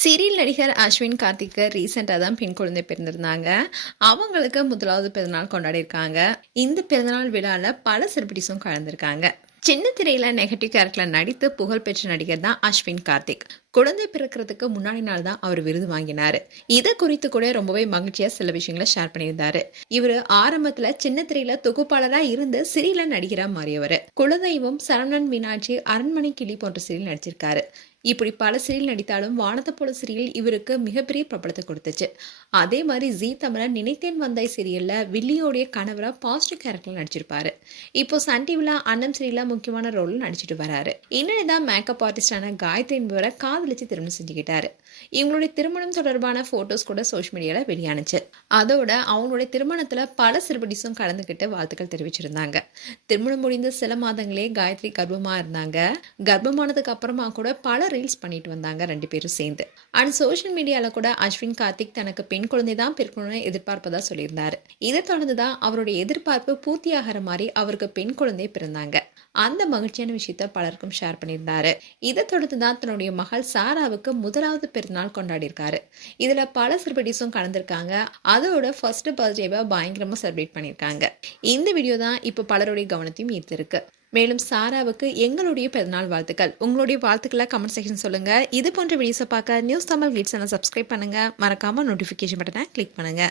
Serial நடிகர் அஸ்வின் கார்த்திக்கு ரீசெண்டாக தான் பெண் குழந்தை பிறந்திருந்தாங்க. அவங்களுக்கு முதலாவது பிறந்தநாள் கொண்டாடியிருக்காங்க. இந்த பிறந்தநாள் விழாவில் பல செலிபிரிட்டிஸும் கலந்துருக்காங்க. சின்ன திரையில நெகட்டிவ் கேரக்டர்ல நடித்து புகழ்பெற்ற நடிகர் தான் அஸ்வின் கார்த்திக். குழந்தை பிறக்கிறதுக்கு முன்னாடி நாள் தான் அவர் விருது வாங்கினாரு. இதை குறித்து கூட ரொம்பவே மகிழ்ச்சியா சில விஷயங்களை ஷேர் பண்ணியிருந்தாரு. இவரு ஆரம்பத்துல சின்ன திரையில தொகுப்பாளரா இருந்து சிறில நடிகரா மாறியவர். குலதெய்வம், சரவணன் மீனாட்சி, அரண்மனை கிளி போன்ற சீரியல் நடிச்சிருக்காரு. இப்படி பல சீரியல் நடித்தாலும் வானத்தை போல சீரியல் இவருக்கு மிகப்பெரிய பிரபலத்தை கொடுத்துச்சு. அதே மாதிரி ஜீ தமிழ நினைத்தேன் வந்தாய் சீரியல்ல வில்லியோடைய கணவரா பாசிட்டிவ் கேரக்டர்ல நடிச்சிருப்பாரு. இப்போ சன் டிவில அன்னம் சீரியல்ல முக்கியமான ரோல் நடிச்சிட்டு வராரு. இன்னதான் மேக்கப் ஆர்டிஸ்டான காயத்ரி என்பவரை காதலிச்சு திருமணம் செஞ்சுக்கிட்டாரு. இவங்களுடைய திருமணம் தொடர்பான போட்டோஸ் கூட சோஷியல் மீடியால வெளியானுச்சு. அதோட அவங்களுடைய திருமணத்துல பல செலிபிரிட்டிஸும் கலந்துக்கிட்டு வாழ்த்துக்கள் தெரிவிச்சிருந்தாங்க. திருமணம் முடிந்த சில மாதங்களே காயத்ரி கர்ப்பமா இருந்தாங்க. கர்ப்பமானதுக்கு அப்புறமா கூட பல ரீல்ஸ் பண்ணிட்டு வந்தாங்க ரெண்டு பேரும் சேர்ந்து. அண்ட் சோஷியல் மீடியால கூட அஸ்வின் கார்த்திக் தனக்கு பெண் குழந்தை தான் பிறக்கணும்னு எதிர்பார்ப்பதா சொல்லியிருந்தாரு. இதை தொடர்ந்துதான் அவருடைய எதிர்பார்ப்பு பூர்த்தியாகிற மாதிரி அவருக்கு பெண் குழந்தை பிறந்தாங்க. அந்த மகிழ்ச்சியான விஷயத்த பலருக்கும் ஷேர் பண்ணியிருந்தாரு. இதை தொடர்ந்து தான் தன்னுடைய மகள் சாராவுக்கு முதலாவது பிறந்தநாள் கொண்டாடி இருக்காரு. இதுல பல செலிபிரிட்டிஸும் கலந்துருக்காங்க. அதோட ஃபர்ஸ்ட் பர்த்டேவை பயங்கரமா செலிப்ரேட் பண்ணியிருக்காங்க. இந்த வீடியோ தான் இப்போ பலருடைய கவனத்தையும் ஈர்த்திருக்கு. மேலும் சாராவுக்கு எங்களுடைய பிறந்தநாள் வாழ்த்துக்கள். உங்களுடைய வாழ்த்துக்களை கமெண்ட் செக்ஷன் சொல்லுங்க. இது போன்ற வீடியோஸை பார்க்க news Tamil glitz channel subscribe பண்ணுங்க. மறக்காம நோட்டிஃபிகேஷன் பட்டனை கிளிக் பண்ணுங்க.